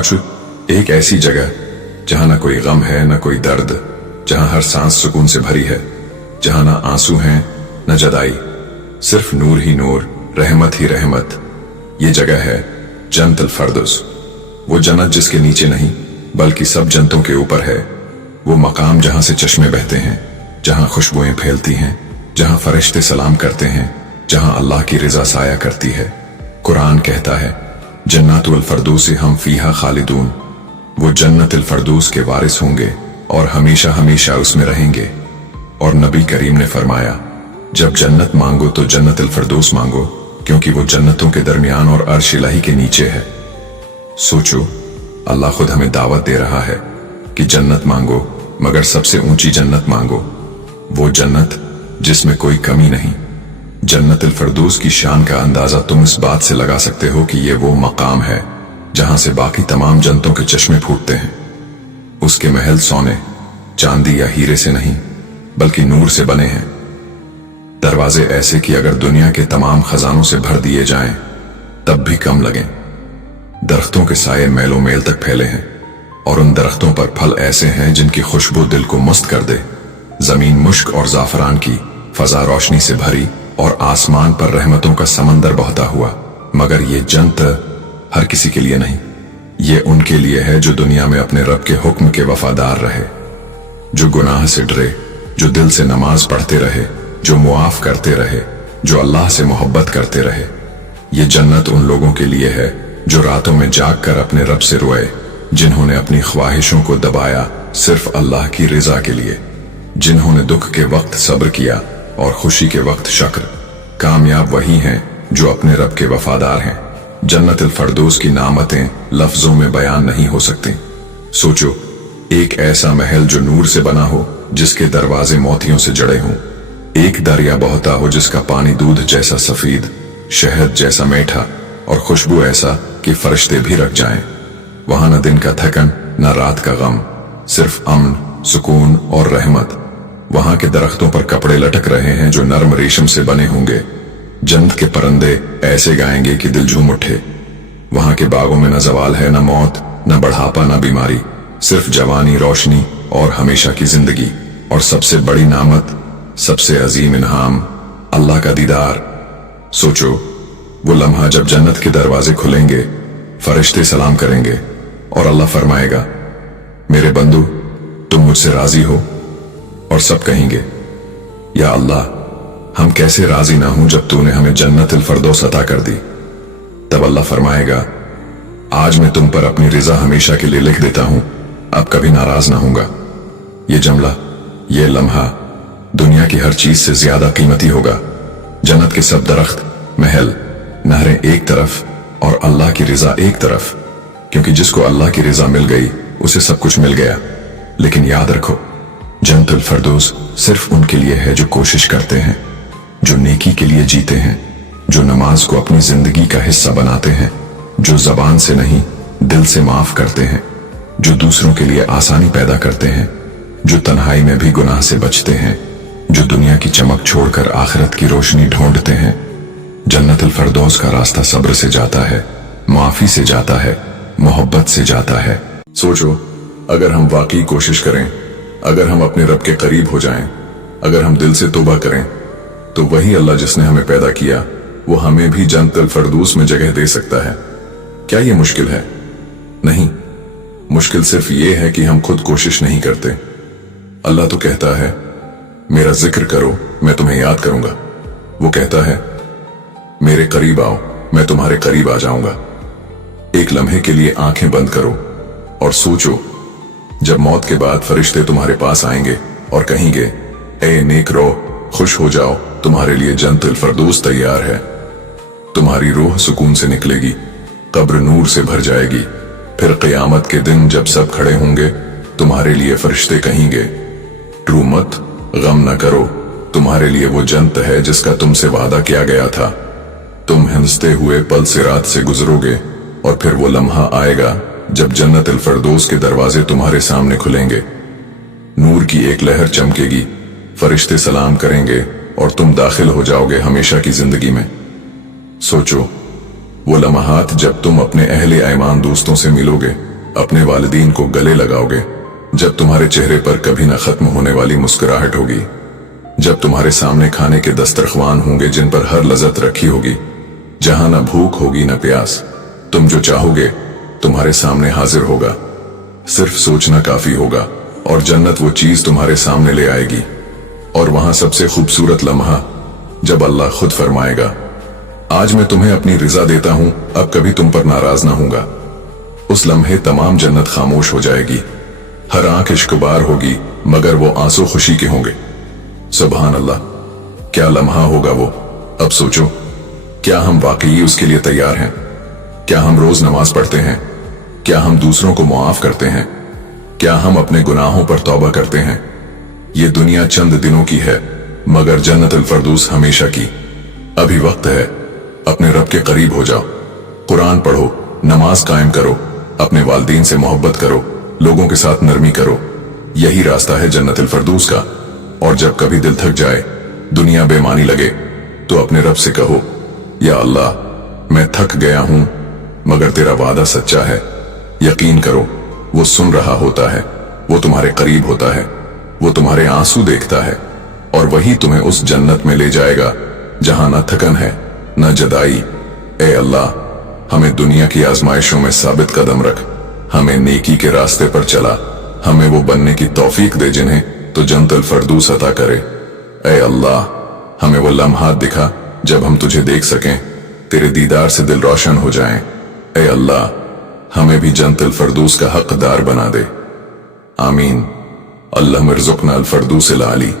पाक एक ऐसी जगह जहां ना कोई गम है ना कोई दर्द, जहां हर सांस सुकून से भरी है, जहां ना आंसू हैं न जदाई, सिर्फ नूर ही नूर, रहमत ही रहमत। ये जगह है जन्नत अल-फरदौस। वो जन्नत जिसके नीचे नहीं बल्कि सब जन्नतों के ऊपर है। वो मकाम जहां से चश्मे बहते हैं, जहां खुशबुएं फैलती हैं, जहां फरिश्ते सलाम करते हैं, जहां अल्लाह की रिजा साया करती है। कुरान कहता है जन्नतुल फरदौस हम फीहा खालिदून। वो जन्नतुल फरदौस के वारिस होंगे और हमेशा हमेशा उसमें रहेंगे। और नबी करीम ने फरमाया जब जन्नत मांगो तो जन्नतुल फरदौस मांगो, क्योंकि वो जन्नतों के दरमियान और अर्श इलाही के नीचे है। सोचो, अल्लाह खुद हमें दावत दे रहा है कि जन्नत मांगो, मगर सबसे ऊंची जन्नत मांगो, वो जन्नत जिसमें कोई कमी नहीं। जन्नतुल फरदौस की शान का अंदाजा तुम इस बात से लगा सकते हो कि ये वो मकाम है जहां से बाकी तमाम जन्नतों के चश्मे फूटते हैं। उसके महल सोने, चांदी या हीरे से नहीं बल्कि नूर से बने हैं। दरवाजे ऐसे कि अगर दुनिया के तमाम खजानों से भर दिए जाएं तब भी कम लगें। दरख्तों के साये मैलों मेल तक फैले हैं और उन दरख्तों पर फल ऐसे हैं जिनकी खुशबू दिल को मस्त कर दे। जमीन मुश्क और जाफरान की, फजा रोशनी से भरी और आसमान पर रहमतों का समंदर बहता हुआ। मगर ये जन्नत हर किसी के लिए नहीं। ये उनके लिए है जो दुनिया में अपने रब के हुक्म के वफादार रहे, जो गुनाह से डरे, जो दिल से नमाज पढ़ते रहे, जो मुआफ करते रहे, जो अल्लाह से मोहब्बत करते रहे। ये जन्नत उन लोगों के लिए है जो रातों में जाग कर अपने रब से रोए, जिन्होंने अपनी ख्वाहिशों को दबाया सिर्फ अल्लाह की रिजा के लिए, जिन्होंने दुख के वक्त सब्र किया और खुशी के वक्त शक्र। कामयाब वही हैं जो अपने रब के वफादार हैं। जन्नतुल फरदौस की नामतें लफ्जों में बयान नहीं हो सकती। सोचो, एक ऐसा महल जो नूर से बना हो, जिसके दरवाजे मोतियों से जड़े हों, एक दरिया बहता हो जिसका पानी दूध जैसा सफेद, शहद जैसा मीठा और खुशबू ऐसा कि फरिश्ते भी रख जाएं। वहां न दिन का थकन न रात का गम, सिर्फ अमन, सुकून और रहमत। वहां के दरख्तों पर कपड़े लटक रहे हैं जो नर्म रेशम से बने होंगे। जन्नत के परिंदे ऐसे गाएंगे कि दिल झूम उठे। वहां के बागों में न जवाल है, न मौत, न बढ़ापा, न बीमारी, सिर्फ जवानी, रोशनी और हमेशा की जिंदगी। और सबसे बड़ी नामत, सबसे अजीम इनाम, अल्लाह का दीदार। सोचो, वो लम्हा जब जन्नत के दरवाजे खुलेंगे, फरिश्ते सलाम करेंगे और अल्लाह फरमाएगा मेरे बंदू तुम मुझसे राजी हो। और सब कहेंगे या अल्लाह, हम कैसे राजी ना हूं जब तूने हमें जन्नतुल फरदौस अता कर दी। तब अल्लाह फरमाएगा आज मैं तुम पर अपनी रिजा हमेशा के लिए लिख देता हूं, अब कभी नाराज ना होऊंगा। ये जमला, ये लम्हा दुनिया की हर चीज से ज्यादा कीमती होगा। जन्नत के सब दरख्त, महल, नहरें एक तरफ और अल्लाह की रिजा एक तरफ, क्योंकि जिसको अल्लाह की रिजा मिल गई उसे सब कुछ मिल गया। लेकिन याद रखो, जन्नतुल फरदौस सिर्फ उनके लिए है जो कोशिश करते हैं, जो नेकी के लिए जीते हैं, जो नमाज को अपनी जिंदगी का हिस्सा बनाते हैं, जो जबान से नहीं दिल से माफ करते हैं, जो दूसरों के लिए आसानी पैदा करते हैं, जो तन्हाई में भी गुनाह से बचते हैं, जो दुनिया की चमक छोड़कर आखिरत की रोशनी ढूंढते हैं। जन्नतुल फरदौस का रास्ता सब्र से जाता है, माफी से जाता है, मोहब्बत से जाता है। सोचो, अगर हम वाकई कोशिश करें, अगर हम अपने रब के करीब हो जाएं, अगर हम दिल से तौबा करें, तो वही अल्लाह जिसने हमें पैदा किया वो हमें भी जन्नतुल फरदौस में जगह दे सकता है। क्या ये मुश्किल है? नहीं, मुश्किल सिर्फ ये है कि हम खुद कोशिश नहीं करते। अल्लाह तो कहता है मेरा जिक्र करो मैं तुम्हें याद करूंगा। वो कहता है मेरे करीब आओ मैं तुम्हारे करीब आ जाऊंगा। एक लम्हे के लिए आंखें बंद करो और सोचो, जब मौत के बाद फरिश्ते तुम्हारे पास आएंगे और कहेंगे ए नेक रो, खुश हो जाओ, तुम्हारे लिए जन्नतुल फरदौस तैयार है। तुम्हारी रूह सुकून से निकलेगी, कब्र नूर से भर जाएगी। फिर क़यामत के दिन जब सब खड़े होंगे, तुम्हारे लिए फरिश्ते कहेंगे रो मत, गम न करो, तुम्हारे लिए वो जन्नत है जिसका तुमसे वादा किया गया था। तुम हंसते हुए पल सिरात से गुजरोगे और फिर वो लम्हा आएगा जब जन्नतुल फरदौस के दरवाजे तुम्हारे सामने खुलेंगे। नूर की एक लहर चमकेगी, फरिश्ते सलाम करेंगे और तुम दाखिल हो जाओगे हमेशा की जिंदगी में। सोचो, वो लम्हात जब तुम अपने अहले ईमान दोस्तों से मिलोगे, अपने वालिदीन को गले लगाओगे, जब तुम्हारे चेहरे पर कभी न खत्म होने वाली मुस्कुराहट होगी, जब तुम्हारे सामने खाने के दस्तरख्वान होंगे जिन पर हर लज्जत रखी होगी, जहां न भूख होगी न प्यास, तुम जो चाहोगे तुम्हारे सामने हाजिर होगा। सिर्फ सोचना काफी होगा और जन्नत वो चीज तुम्हारे सामने ले आएगी। और वहां सबसे खूबसूरत लम्हा जब अल्लाह खुद फरमाएगा, आज मैं तुम्हें अपनी रिजा देता हूं, अब कभी तुम पर नाराज ना होऊंगा। उस लम्हे तमाम जन्नत खामोश हो जाएगी, हर आंख इश्कबार होगी, मगर वो आंसू खुशी के होंगे। सुभान अल्लाह, क्या लम्हा होगा वो। अब सोचो, क्या हम वाकई उसके लिए तैयार हैं? क्या हम रोज नमाज पढ़ते हैं? क्या हम दूसरों को मुआफ करते हैं? क्या हम अपने गुनाहों पर तौबा करते हैं? ये दुनिया चंद दिनों की है, मगर जन्नतुल फरदौस हमेशा की। अभी वक्त है, अपने रब के करीब हो जाओ, कुरान पढ़ो, नमाज कायम करो, अपने वालिदीन से मोहब्बत करो, लोगों के साथ नरमी करो। यही रास्ता है जन्नतुल फरदौस का। और जब कभी दिल थक जाए, दुनिया बेमानी लगे, तो अपने रब से कहो, या अल्लाह, मैं थक गया हूं, मगर तेरा वादा सच्चा है। यकीन करो, वो सुन रहा होता है, वो तुम्हारे करीब होता है, वो तुम्हारे आंसू देखता है, और वही तुम्हें उस जन्नत में ले जाएगा जहां न थकन है न जदाई। ए अल्लाह, हमें दुनिया की आजमाइशों में साबित कदम रख, हमें नेकी के रास्ते पर चला, हमें वो बनने की तौफीक दे जिन्हें तो जन्नतुल फरदौस अता करे। ए अल्लाह, हमें वो लम्हात दिखा जब हम तुझे देख सकें, तेरे दीदार से दिल रोशन हो जाएं। ए अल्लाह, हमें भी जन्नतुल फरदौस का हकदार बना दे। आमीन। अल्लाह मिर्ज़ुक़ना अल फरदौस अल आली।